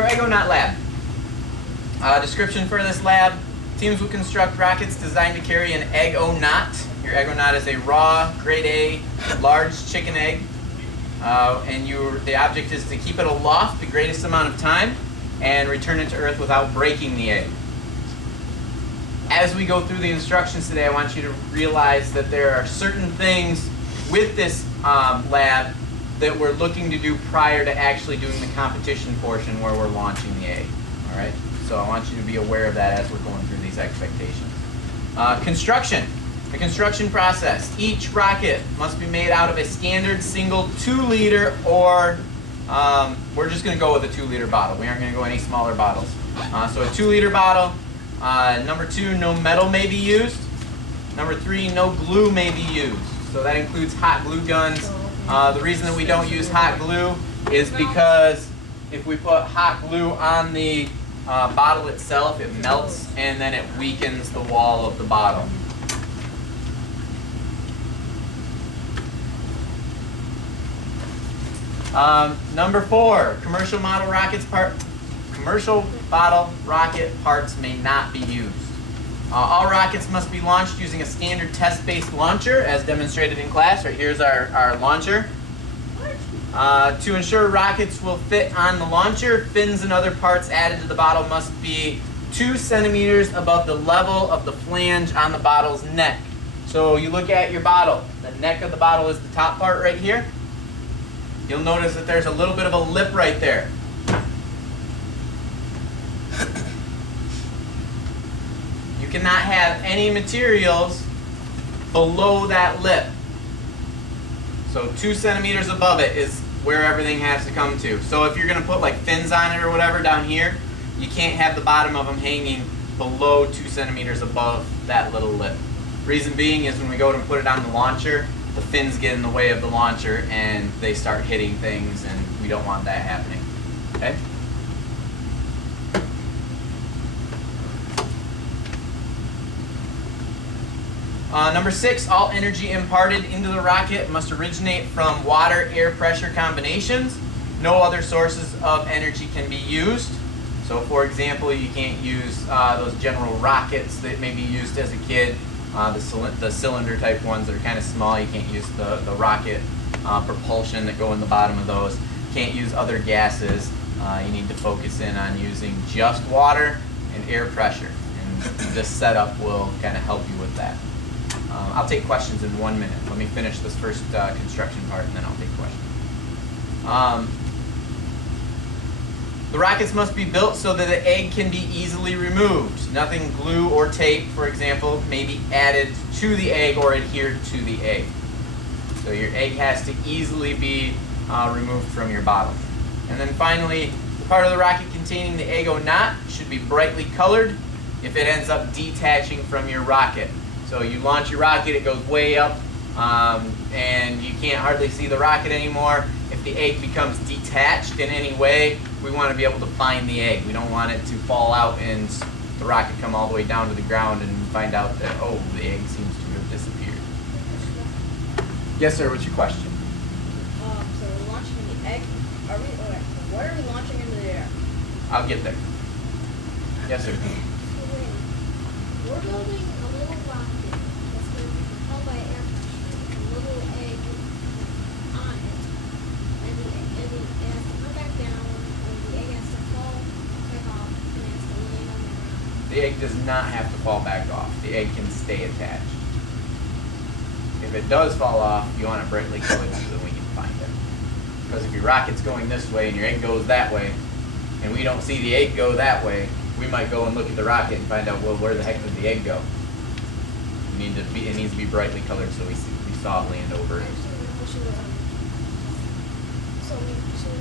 So our Naut Lab. Description for this lab: teams will construct rockets designed to carry an egg-o-naut. Your egg-o-naut is a raw, grade A, large chicken egg. And the object is to keep it aloft the greatest amount of time and return it to Earth without breaking the egg. As we go through the instructions today, I want you to realize that there are certain things with this lab that we're looking to do prior to actually doing the competition portion where we're launching the egg. All right? So I want you to be aware of that as we're going through these expectations. Construction. The construction process. Each rocket must be made out of a standard single 2-liter or we're just going to go with a 2-liter bottle. We aren't going to go any smaller bottles. So a 2-liter bottle. Number 2, no metal may be used. Number 3, no glue may be used. So that includes hot glue guns. The reason that we don't use hot glue is because if we put hot glue on the bottle itself, it melts and then it weakens the wall of the bottle. Number 4, commercial bottle rocket parts may not be used. All rockets must be launched using a standard test-based launcher, as demonstrated in class. Right here's our launcher. To ensure rockets will fit on the launcher, fins and other parts added to the bottle must be 2 centimeters above the level of the flange on the bottle's neck. So you look at your bottle. The neck of the bottle is the top part right here. You'll notice that there's a little bit of a lip right there. You cannot have any materials below that lip. So 2 centimeters above it is where everything has to come to. So if you're going to put like fins on it or whatever down here, you can't have the bottom of them hanging below 2 centimeters above that little lip. Reason being is when we go to put it on the launcher, the fins get in the way of the launcher and they start hitting things, and we don't want that happening. Okay? Number 6, all energy imparted into the rocket must originate from water-air pressure combinations. No other sources of energy can be used. So for example, you can't use those general rockets that may be used as a kid, the cylinder type ones that are kind of small. You can't use the rocket propulsion that go in the bottom of those. Can't use other gases. You need to focus in on using just water and air pressure. And this setup will kind of help you with that. I'll take questions in 1 minute. Let me finish this first construction part and then I'll take questions. The rockets must be built so that the egg can be easily removed. Nothing glue or tape, for example, may be added to the egg or adhered to the egg. So your egg has to easily be removed from your bottle. And then finally, the part of the rocket containing the egg-o-naut should be brightly colored if it ends up detaching from your rocket. So you launch your rocket, it goes way up, and you can't hardly see the rocket anymore. If the egg becomes detached in any way, we want to be able to find the egg. We don't want it to fall out and the rocket come all the way down to the ground and find out that, oh, the egg seems to have disappeared. Yes, sir, what's your question? So we're launching the egg. What are we launching into the air? I'll get there. Yes, sir. We're building a little rocket that's going to be propelled by air pressure, with a little egg on it, and it has to come back down, and the egg has to fall back off, and it has to land on the ground. The egg does not have to fall back off. The egg can stay attached. If it does fall off, you want it brightly colored so that we can find it. Because if your rocket's going this way and your egg goes that way, and we don't see the egg go that way, we might go and look at the rocket and find out, well, where the heck did the egg go? It needs to be brightly colored so we saw it land over it. So we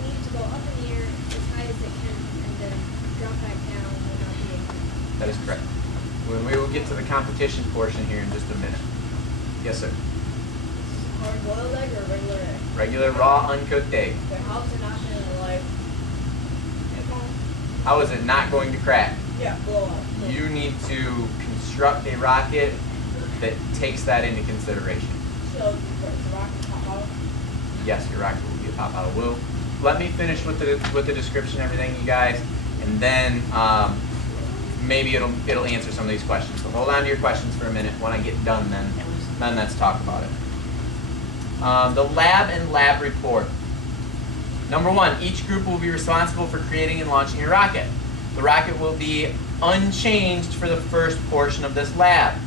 need to go up in the air as high as it can, and then drop back down without the egg. That is correct. We will get to the competition portion here in just a minute. Yes, sir. Hard-boiled egg or regular egg? Regular, raw, uncooked egg. But how is it not going to, like... How is it not going to crack? Yeah, blow up. You need to construct a rocket that takes that into consideration. So the rocket pop out? Yes, your rocket will be a pop out of will. let me finish with the description and everything, you guys, and then maybe it'll answer some of these questions. So hold on to your questions for a minute. When I get done, then let's talk about it. The lab and lab report. Number one, each group will be responsible for creating and launching a rocket. The rocket will be unchanged for the first portion of this lab.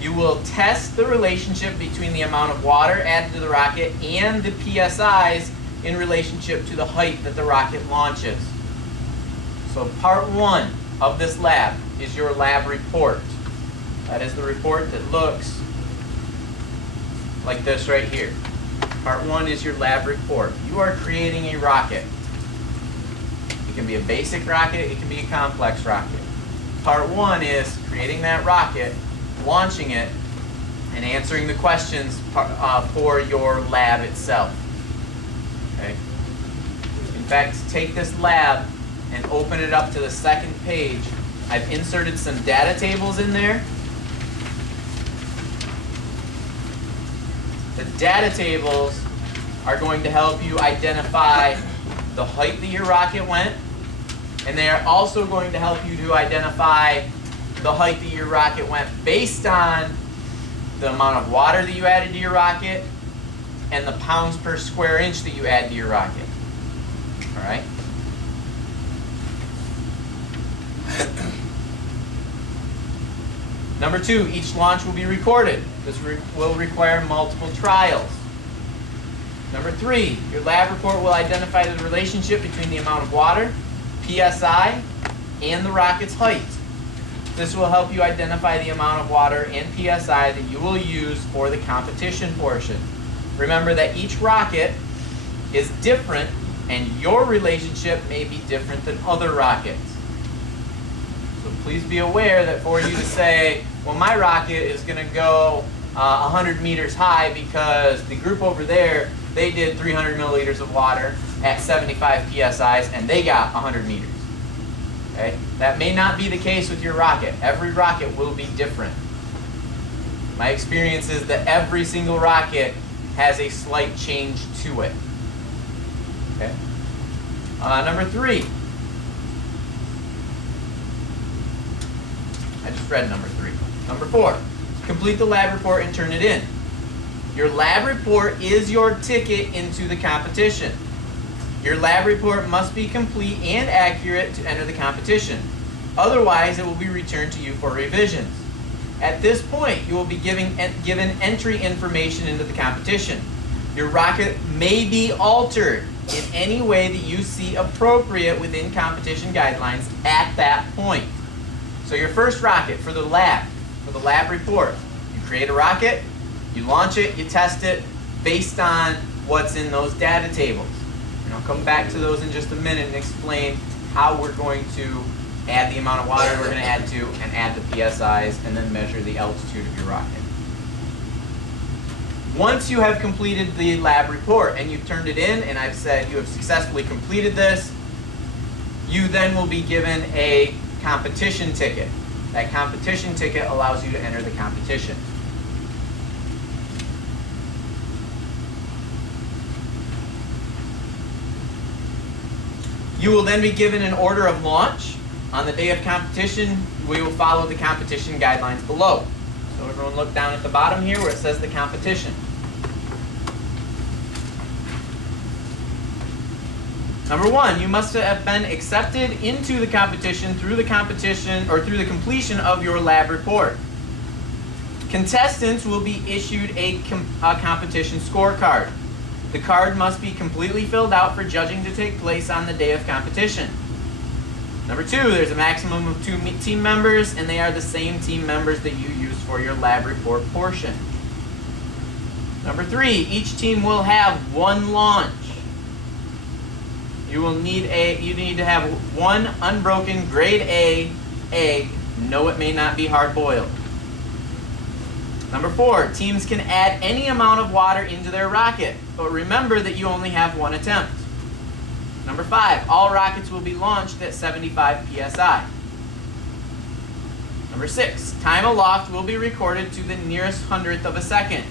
You will test the relationship between the amount of water added to the rocket and the PSIs in relationship to the height that the rocket launches. So part one of this lab is your lab report. That is the report that looks like this right here. Part one is your lab report. You are creating a rocket. It can be a basic rocket, it can be a complex rocket. Part one is creating that rocket, launching it, and answering the questions for your lab itself. Okay? In fact, take this lab and open it up to the second page. I've inserted some data tables in there. The data tables are going to help you identify the height that your rocket went, and they are also going to help you to identify the height that your rocket went based on the amount of water that you added to your rocket and the pounds per square inch that you add to your rocket. All right? Number two, each launch will be recorded. This will require multiple trials. Number three, your lab report will identify the relationship between the amount of water, PSI, and the rocket's height. This will help you identify the amount of water and PSI that you will use for the competition portion. Remember that each rocket is different, and your relationship may be different than other rockets. So please be aware that for you to say, well, my rocket is going to go 100 meters high because the group over there, they did 300 milliliters of water at 75 PSIs and they got 100 meters. Okay? That may not be the case with your rocket. Every rocket will be different. My experience is that every single rocket has a slight change to it. Okay? Number three. I just read number three. Number four. Complete the lab report and turn it in. Your lab report is your ticket into the competition. Your lab report must be complete and accurate to enter the competition. Otherwise, it will be returned to you for revisions. At this point, you will be given entry information into the competition. Your rocket may be altered in any way that you see appropriate within competition guidelines at that point. So your first rocket for the lab report, you create a rocket, you launch it, you test it based on what's in those data tables. And I'll come back to those in just a minute and explain how we're going to add the amount of water we're going to add to and add the PSIs and then measure the altitude of your rocket. Once you have completed the lab report and you've turned it in and I've said you have successfully completed this, you then will be given a competition ticket. That competition ticket allows you to enter the competition. You will then be given an order of launch. On the day of competition, we will follow the competition guidelines below. So everyone look down at the bottom here where it says the competition. Number one, you must have been accepted into the competition through the completion of your lab report. Contestants will be issued a competition scorecard. The card must be completely filled out for judging to take place on the day of competition. Number two, there's a maximum of 2 team members, and they are the same team members that you use for your lab report portion. Number three, each team will have one launch. You need to have one unbroken grade A egg. No, it may not be hard boiled. Number four, teams can add any amount of water into their rocket, but remember that you only have one attempt. Number five, all rockets will be launched at 75 PSI. Number six, time aloft will be recorded to the nearest hundredth of a second.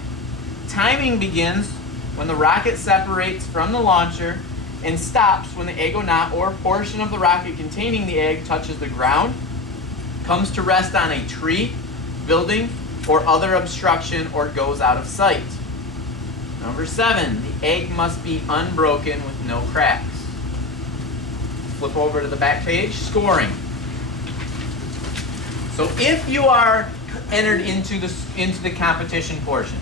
Timing begins when the rocket separates from the launcher and stops when the egg or knot or portion of the rocket containing the egg touches the ground, comes to rest on a tree, building, or other obstruction, or goes out of sight. Number 7, the egg must be unbroken with no cracks. Flip over to the back page, scoring. So if you are entered into the competition portion,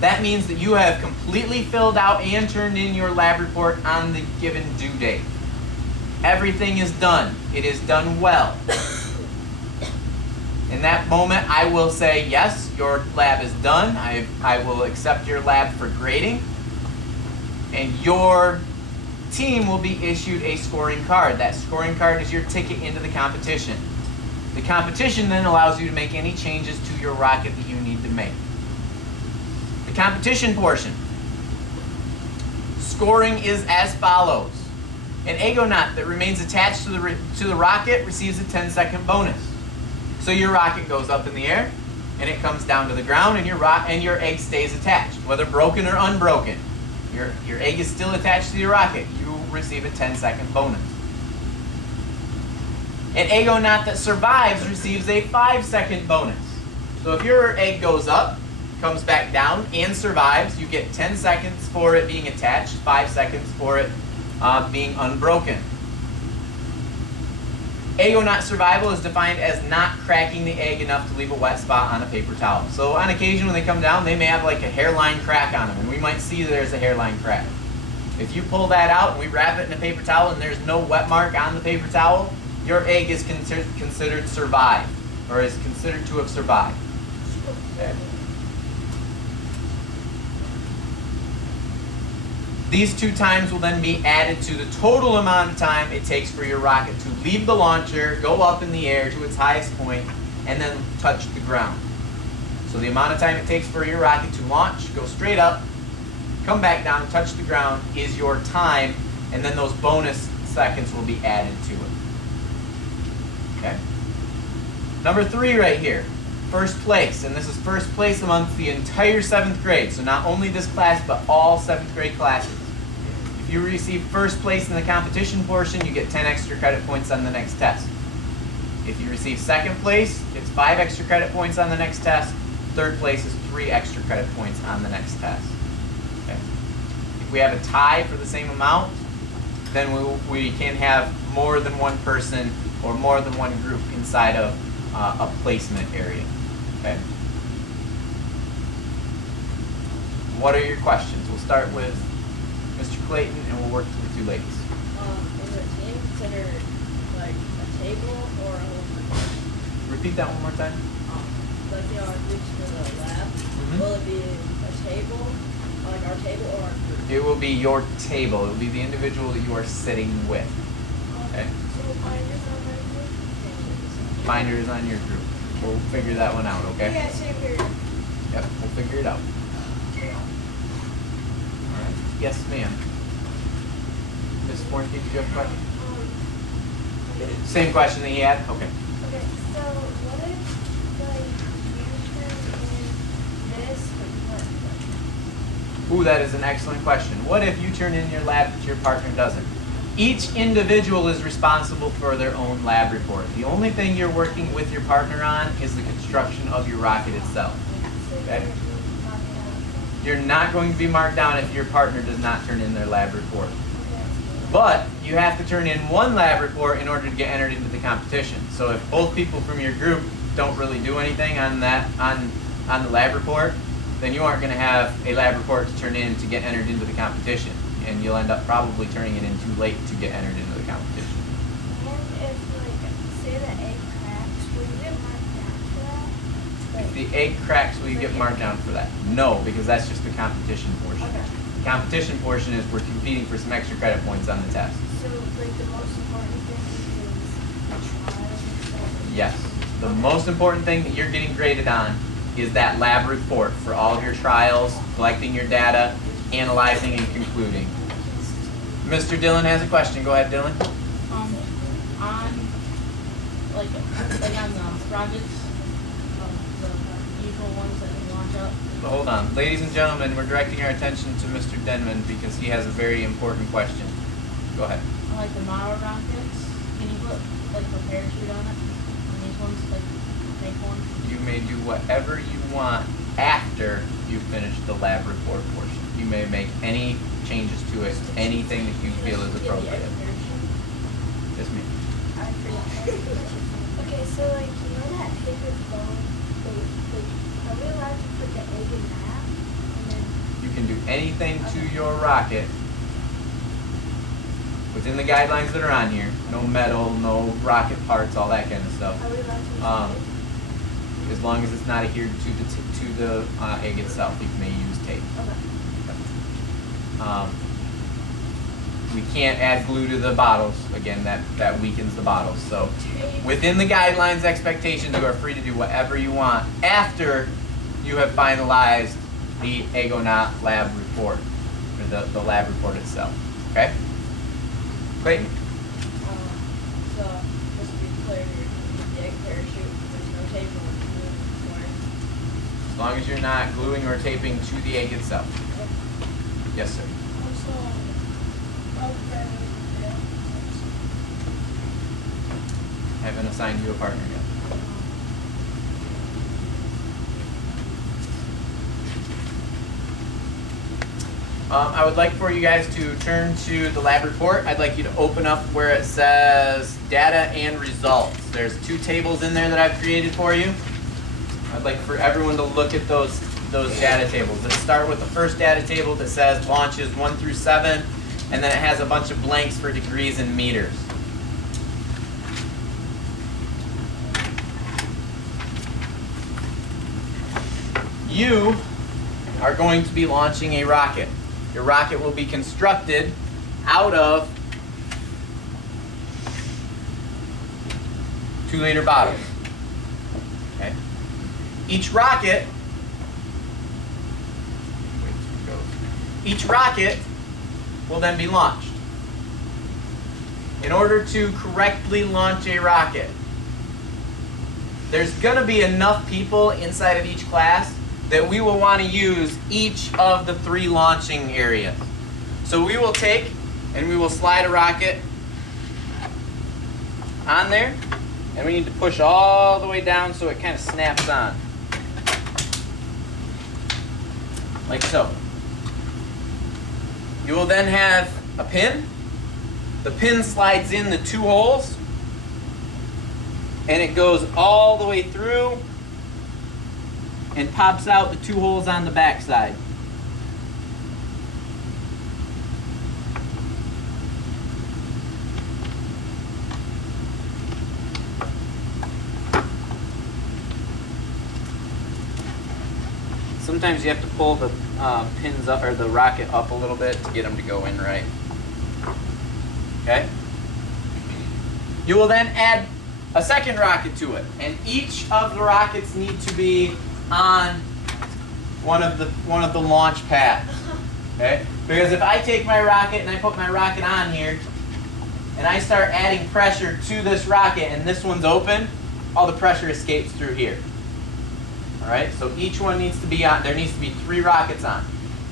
that means that you have completely filled out and turned in your lab report on the given due date. Everything is done. It is done well. In that moment, I will say, yes, your lab is done. I will accept your lab for grading. And your team will be issued a scoring card. That scoring card is your ticket into the competition. The competition then allows you to make any changes to your rocket that you need to make. The competition portion. Scoring is as follows. An eggonaut that remains attached to the rocket receives a 10-second bonus. So your rocket goes up in the air, and it comes down to the ground, and your egg stays attached, whether broken or unbroken. Your egg is still attached to your rocket. You receive a 10-second bonus. An eggonaut that survives receives a 5-second bonus. So if your egg goes up, comes back down, and survives, you get 10 seconds for it being attached, 5 seconds for it being unbroken. Eggonaut survival is defined as not cracking the egg enough to leave a wet spot on a paper towel. So on occasion when they come down, they may have like a hairline crack on them, and we might see that there's a hairline crack. If you pull that out and we wrap it in a paper towel and there's no wet mark on the paper towel, your egg is considered survived, or is considered to have survived. Okay. These 2 times will then be added to the total amount of time it takes for your rocket to leave the launcher, go up in the air to its highest point, and then touch the ground. So the amount of time it takes for your rocket to launch, go straight up, come back down, touch the ground is your time, and then those bonus seconds will be added to it. Okay. Number 3 right here, first place, and this is first place amongst the entire 7th grade, so not only this class, but all 7th grade classes. If you receive first place in the competition portion, you get 10 extra credit points on the next test. If you receive second place, it's 5 extra credit points on the next test. Third place is 3 extra credit points on the next test. Okay. If we have a tie for the same amount, then we can have more than one person or more than one group inside of a placement area. Okay. What are your questions? We'll start with Mr. Clayton, and we'll work with you ladies. Is a team considered like a table or a whole group? Repeat that one more time. Like our groups for the lab. Will it be a table, like our table, or our group? It will be your table. It will be the individual that you are sitting with. Okay. So finders on my group? Finder is on your group. We'll figure that one out, okay? Yeah, same here. Yep, we'll figure it out. All right. Yes, ma'am. Ms. Fornke, did you have a question? Same question that he had? Okay. Okay, so what if, like, you turn in this, but Ooh, that is an excellent question. What if you turn in your lab but your partner doesn't? Each individual is responsible for their own lab report. The only thing you're working with your partner on is the construction of your rocket itself. Okay? You're not going to be marked down if your partner does not turn in their lab report. But you have to turn in one lab report in order to get entered into the competition. So if both people from your group don't really do anything on the lab report, then you aren't going to have a lab report to turn in to get entered into the competition. And you'll end up probably turning it in too late to get entered into the competition. And if, like, say the egg cracks, will you get marked down for that? If the egg cracks, will you get marked down for that? No, because that's just the competition portion. Okay. The competition portion is we're competing for some extra credit points on the test. So, like, the most important thing is the trials and stuff? Yes. The most important thing that you're getting graded on is that lab report for all of your trials, collecting your data, analyzing, and concluding. Mr. Dillon has a question. Go ahead, Dylan. On like on the rockets, the usual ones that you launch up. But hold on. Ladies and gentlemen, we're directing our attention to Mr. Denman because he has a very important question. Go ahead. I like the model rockets. Can you put like a parachute on it? On these ones, like make one. You may do whatever you want after you finish the lab report portion. You may make any changes to it, anything that you feel is appropriate. Just me. Okay, so like you know that paper phone, are we allowed to put the egg in that? And then You can do anything to your rocket within the guidelines that are on here. No metal, no rocket parts, all that kind of stuff. are we allowed to use egg? As long as it's not adhered to the egg itself, you may use tape. Okay. We can't add glue to the bottles. Again, that weakens the bottles. So within the guidelines expectations, you are free to do whatever you want after you have finalized the Naut Lab report, or the lab report itself. Okay? Clayton? So, just to be clear, the egg parachute, there's no tape on it. As long as you're not gluing or taping to the egg itself. Yes, sir. Haven't assigned you a partner yet. I would like for you guys to turn to the lab report. I'd like you to open up where it says data and results. There's 2 tables in there that I've created for you. I'd like for everyone to look at those data tables. Let's start with the first data table that says launches 1 through 7, and then it has a bunch of blanks for degrees and meters. You are going to be launching a rocket. Your rocket will be constructed out of 2-liter bottles. Okay. Each rocket will then be launched. In order to correctly launch a rocket, there's going to be enough people inside of each class that we will want to use each of the 3 launching areas. So we will take and we will slide a rocket on there, and we need to push all the way down so it kind of snaps on. Like so. You will then have a pin. The pin slides in the 2 holes, and it goes all the way through and pops out the 2 holes on the back side. Sometimes you have to pull the pins up, or the rocket up a little bit to get them to go in right. Okay? You will then add a second rocket to it, and each of the rockets need to be on one of the launch pads. Okay? Because if I take my rocket and I put my rocket on here, and I start adding pressure to this rocket, and this one's open, all the pressure escapes through here. All right? So each one needs to be on. There needs to be 3 rockets on.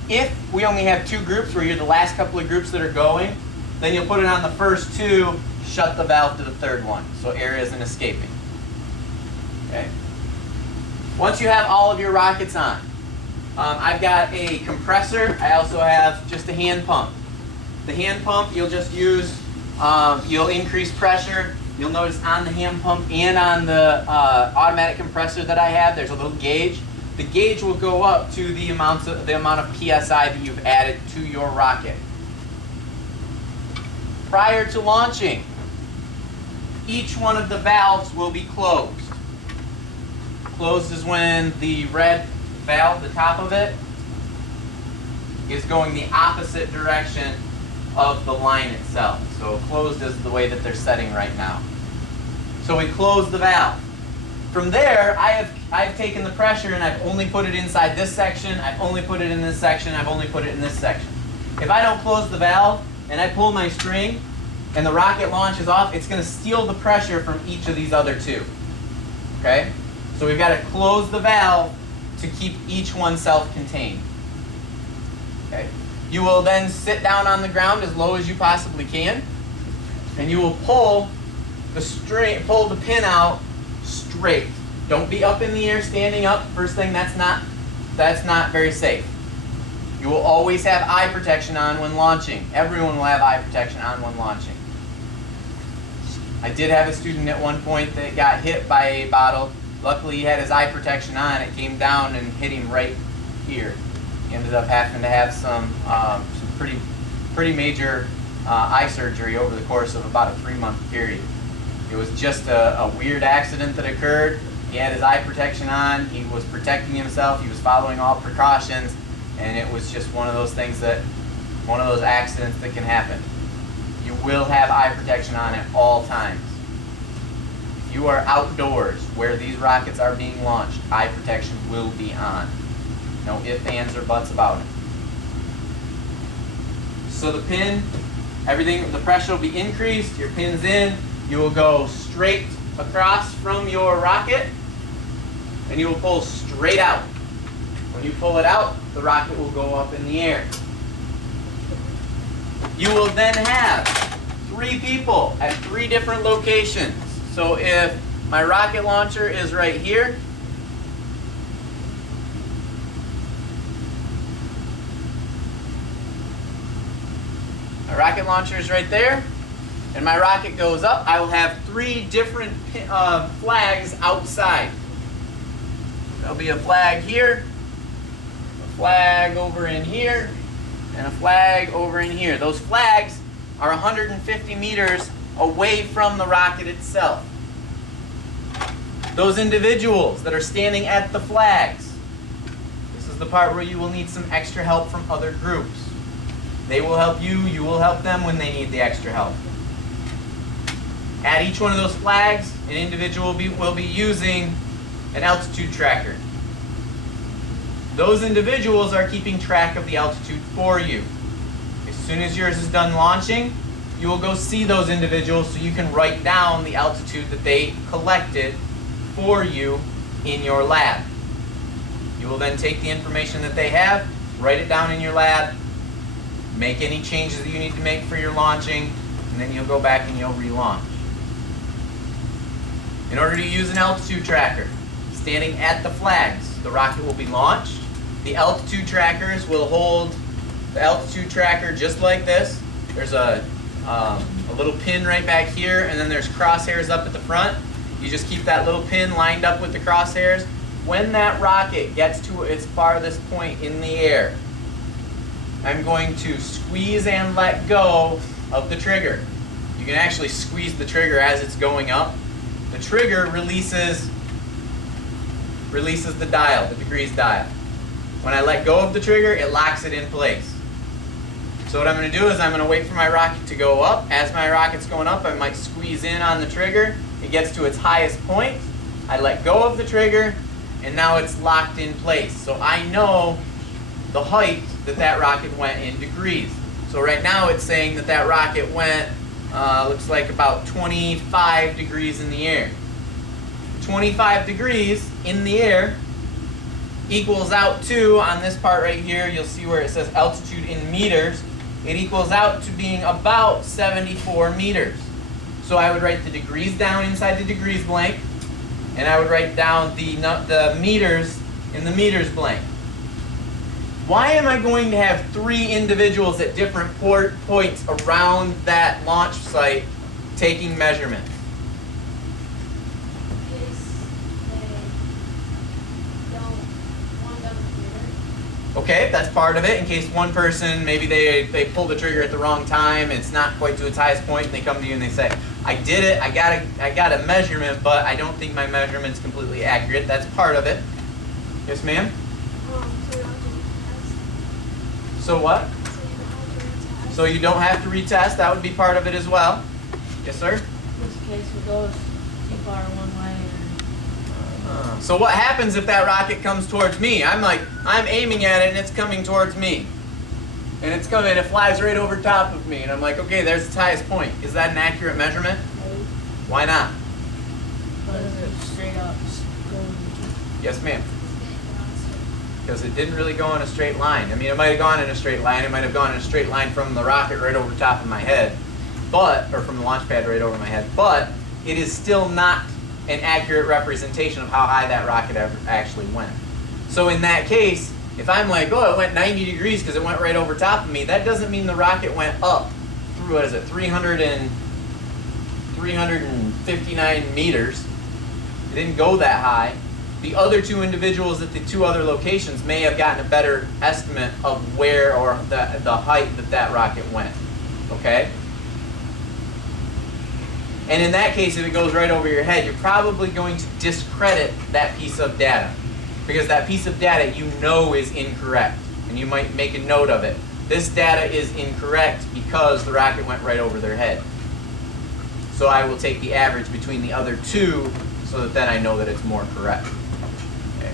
If we only have 2 groups, where you're the last couple of groups that are going, then you'll put it on the first 2, shut the valve to the 3rd one, so air isn't escaping. Okay? Once you have all of your rockets on, I've got a compressor. I also have just a hand pump. The hand pump you'll just use, you'll increase pressure. You'll notice on the hand pump and on the automatic compressor that I have, there's a little gauge. The gauge will go up to the amount of PSI that you've added to your rocket. Prior to launching, each one of the valves will be closed. Closed is when the red valve, the top of it, is going the opposite direction of the line itself. So closed is the way that they're setting right now. So we close the valve. From there, I've taken the pressure and I've only put it inside this section, I've only put it in this section, I've only put it in this section. If I don't close the valve and I pull my string and the rocket launches off, it's going to steal the pressure from each of these other 2. Okay? So we've got to close the valve to keep each one self-contained. Okay? You will then sit down on the ground as low as you possibly can, and you will pull the pin out straight. Don't be up in the air standing up. First thing, that's not very safe. You will always have eye protection on when launching. Everyone will have eye protection on when launching. I did have a student at one point that got hit by a bottle. Luckily, he had his eye protection on. It came down and hit him right here. He ended up having to have some pretty major eye surgery over the course of about a 3-month period. It was just a weird accident that occurred. He had his eye protection on. He was protecting himself. He was following all precautions, and it was just one of those accidents that can happen. You will have eye protection on at all times. If you are outdoors where these rockets are being launched, eye protection will be on. No ifs, ands, or buts about it. So the pin, the pressure will be increased, your pin's in, you will go straight across from your rocket, and you will pull straight out. When you pull it out, the rocket will go up in the air. You will then have 3 people at 3 different locations. So if my rocket launcher is right here, my rocket launcher is right there, and my rocket goes up, I will have 3 different flags outside. There'll be a flag here, a flag over in here, and a flag over in here. Those flags are 150 meters away from the rocket itself. Those individuals that are standing at the flags, this is the part where you will need some extra help from other groups. They will help you, you will help them when they need the extra help. At each one of those flags, an individual will be using an altitude tracker. Those individuals are keeping track of the altitude for you. As soon as yours is done launching, you will go see those individuals so you can write down the altitude that they collected for you in your lab. You will then take the information that they have, write it down in your lab, make any changes that you need to make for your launching, and then you'll go back and you'll relaunch. In order to use an altitude tracker, standing at the flags, the rocket will be launched. The altitude trackers will hold the altitude tracker just like this. There's a little pin right back here, and then there's crosshairs up at the front. You just keep that little pin lined up with the crosshairs. When that rocket gets to its farthest point in the air, I'm going to squeeze and let go of the trigger. You can actually squeeze the trigger as it's going up. The trigger releases the dial, the degrees dial. When I let go of the trigger, it locks it in place. So what I'm going to do is I'm going to wait for my rocket to go up. As my rocket's going up, I might squeeze in on the trigger. It gets to its highest point. I let go of the trigger, and now it's locked in place. So I know the height that rocket went in degrees. So right now it's saying that rocket went, looks like about 25 degrees in the air. 25 degrees in the air equals out to, on this part right here, you'll see where it says altitude in meters, it equals out to being about 74 meters. So I would write the degrees down inside the degrees blank, and I would write down the meters in the meters blank. Why am I going to have 3 individuals at different points around that launch site taking measurements? Okay, that's part of it. In case one person, maybe they pull the trigger at the wrong time, it's not quite to its highest point, and they come to you and they say, I did it, I got a measurement, but I don't think my measurement's completely accurate. That's part of it. Yes, ma'am? So what? So you don't have to retest, that would be part of it as well. Yes, sir? Just in case it goes too far one way. So what happens if that rocket comes towards me? I'm aiming at it and it's coming towards me. And it's coming, and it flies right over top of me. And I'm like, okay, there's its highest point. Is that an accurate measurement? No. Why not? Because it's straight up just going. Yes, ma'am. because it didn't really go in a straight line. I mean, it might have gone in a straight line. It might have gone in a straight line from the rocket right over top of my head, or from the launch pad right over my head, but it is still not an accurate representation of how high that rocket ever actually went. So in that case, if I'm like, oh, it went 90 degrees because it went right over top of me, that doesn't mean the rocket went up through, what is it, 359 meters. It didn't go that high. The other two individuals at the two other locations may have gotten a better estimate of where, or the height that rocket went, okay? And in that case, if it goes right over your head, you're probably going to discredit that piece of data, because that piece of data you know is incorrect, and you might make a note of it. This data is incorrect because the rocket went right over their head. So I will take the average between the other two so that then I know that it's more correct. Okay.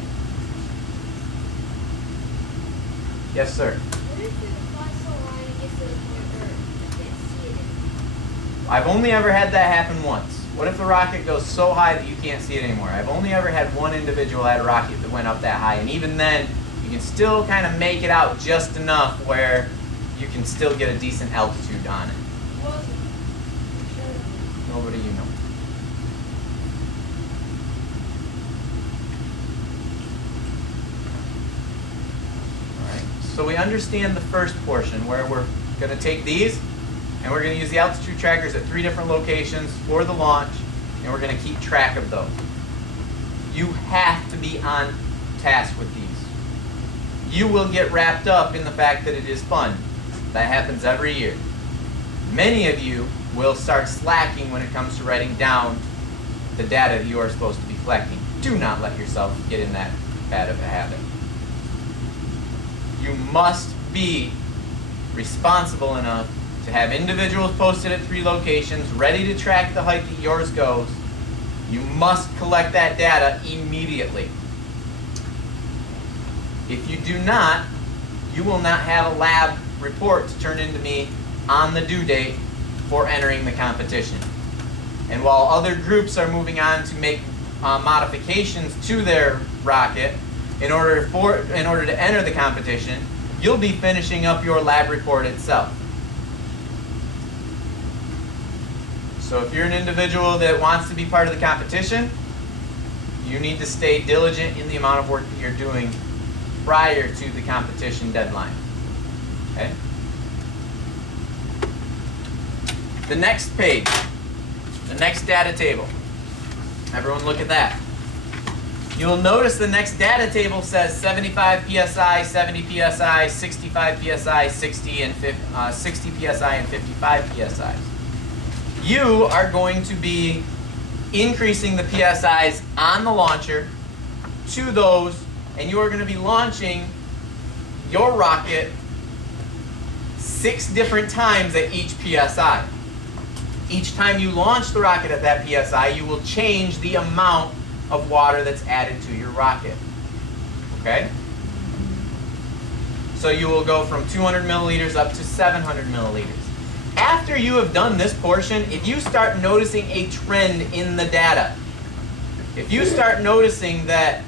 Yes, sir? What if it flies so high and it gets to the point where you can't see it anymore? I've only ever had that happen once. What if the rocket goes so high that you can't see it anymore? I've only ever had one individual had a rocket that went up that high, and even then, you can still kind of make it out just enough where you can still get a decent altitude on it. Was it? Sure. Nobody you know. Alright, so we understand the first portion where we're going to take these and we're going to use the altitude trackers at 3 different locations for the launch, and we're going to keep track of those. You have to be on task with these. You will get wrapped up in the fact that it is fun. That happens every year. Many of you will start slacking when it comes to writing down the data that you are supposed to be collecting. Do not let yourself get in that bad of a habit. You must be responsible enough to have individuals posted at 3 locations, ready to track the height that yours goes. You must collect that data immediately. If you do not, you will not have a lab report to turn into me on the due date for entering the competition. And while other groups are moving on to make modifications to their rocket in order to enter the competition, you'll be finishing up your lab report itself. So if you're an individual that wants to be part of the competition, you need to stay diligent in the amount of work that you're doing prior to the competition deadline. Okay? The next page, the next data table. Everyone look at that. You'll notice the next data table says 75 psi, 70 psi, 65 psi, 60 psi, and 55 psi. You are going to be increasing the PSIs on the launcher to those, and you are going to be launching your rocket 6 different times at each PSI. Each time you launch the rocket at that PSI, you will change the amount of water that's added to your rocket. Okay? So you will go from 200 milliliters up to 700 milliliters. After you have done this portion, if you start noticing a trend in the data, if you start noticing that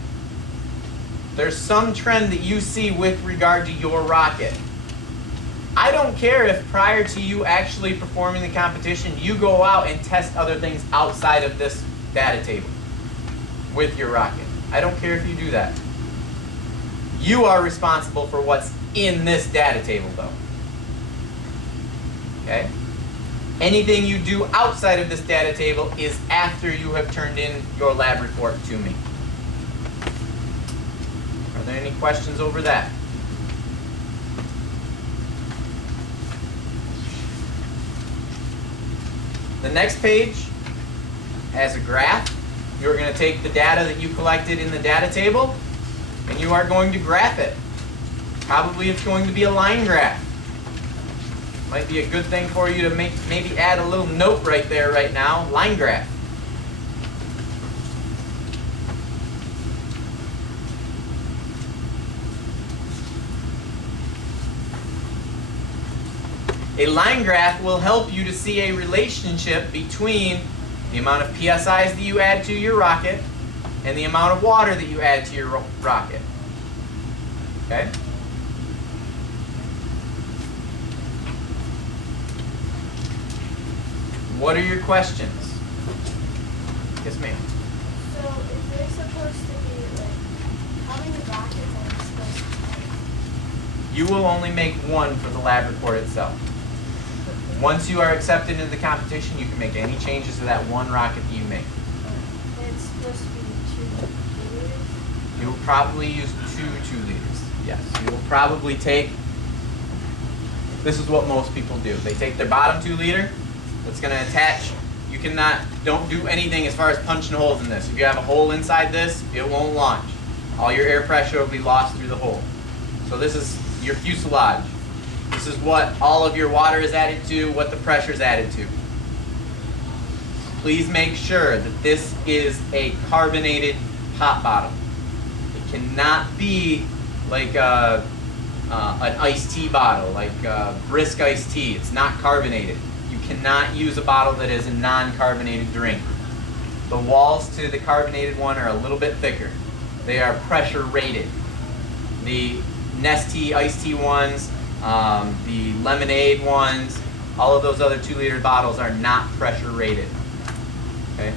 there's some trend that you see with regard to your rocket, I don't care if prior to you actually performing the competition, you go out and test other things outside of this data table with your rocket. I don't care if you do that. You are responsible for what's in this data table, though. Okay? Anything you do outside of this data table is after you have turned in your lab report to me. Are there any questions over that? The next page has a graph. You're going to take the data that you collected in the data table and you are going to graph it. Probably it's going to be a line graph. Might be a good thing for you to maybe add a little note right there right now, line graph. A line graph will help you to see a relationship between the amount of PSIs that you add to your rocket and the amount of water that you add to your rocket. Okay? What are your questions? Yes, ma'am. So, is there supposed to be, like, how many rockets are we supposed to make? You will only make one for the lab report itself. Once you are accepted into the competition, you can make any changes to that one rocket that you make. It's supposed to be 2 liters? You will probably use 2 liters. Yes. You will probably take, this is what most people do. They take their bottom 2 liter, that's going to attach. You cannot, don't do anything as far as punching holes in this. If you have a hole inside this, it won't launch. All your air pressure will be lost through the hole. So this is your fuselage. This is what all of your water is added to, what the pressure is added to. Please make sure that this is a carbonated pop bottle. It cannot be like an iced tea bottle, like brisk iced tea. It's not carbonated. You cannot use a bottle that is a non-carbonated drink. The walls to the carbonated one are a little bit thicker. They are pressure rated. The Nestea iced tea ones, the lemonade ones, all of those other 2 liter bottles are not pressure rated. Okay?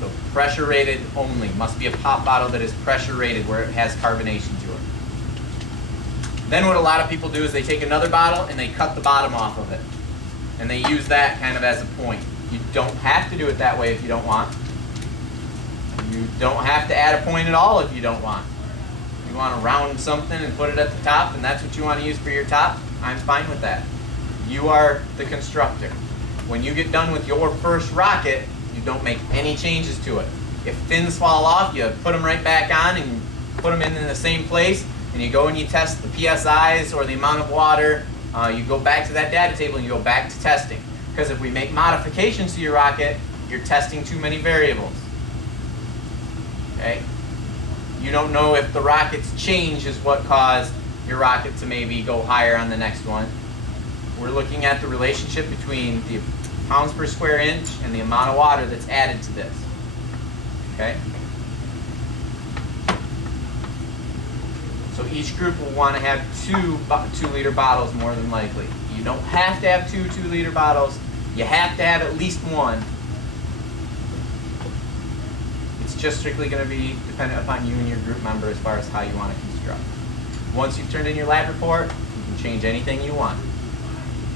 So pressure rated only. Must be a pop bottle that is pressure rated where it has carbonation to it. Then what a lot of people do is they take another bottle and they cut the bottom off of it. And they use that kind of as a point. You don't have to do it that way if you don't want. You don't have to add a point at all if you don't want. You want to round something and put it at the top and that's what you want to use for your top, I'm fine with that. You are the constructor. When you get done with your first rocket, you don't make any changes to it. If fins fall off, you put them right back on and put them in the same place, and you go and you test the PSIs or the amount of water. You go back to that data table and you go back to testing. Because if we make modifications to your rocket, you're testing too many variables. Okay? You don't know if the rocket's change is what caused your rocket to maybe go higher on the next one. We're looking at the relationship between the pounds per square inch and the amount of water that's added to this. Okay? So each group will want to have 2 liter bottles more than likely. You don't have to have 2 2-liter bottles. You have to have at least one. It's just strictly going to be dependent upon you and your group member as far as how you want to construct. Once you've turned in your lab report, you can change anything you want.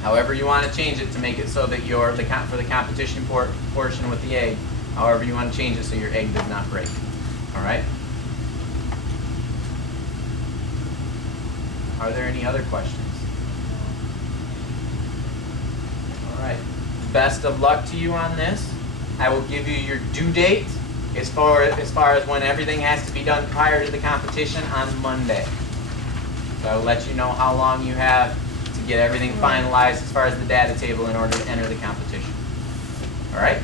However you want to change it to make it so that you're for the competition portion with the egg, however you want to change it so your egg does not break. All right? Are there any other questions? All right. Best of luck to you on this. I will give you your due date as far as when everything has to be done prior to the competition on Monday. So I will let you know how long you have to get everything finalized as far as the data table in order to enter the competition. All right?